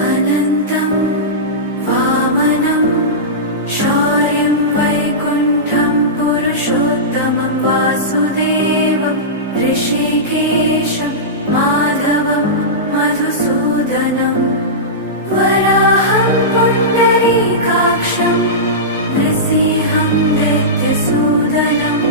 अनन्तं वामनं शौर्यं वैकुण्ठं पुरुषोत्तमं वासुदेवं ऋषिकेशं माधवं मधुसूदनं वराहं पुण्डरीकाक्षं नृसिंहं दैत्यसूदनं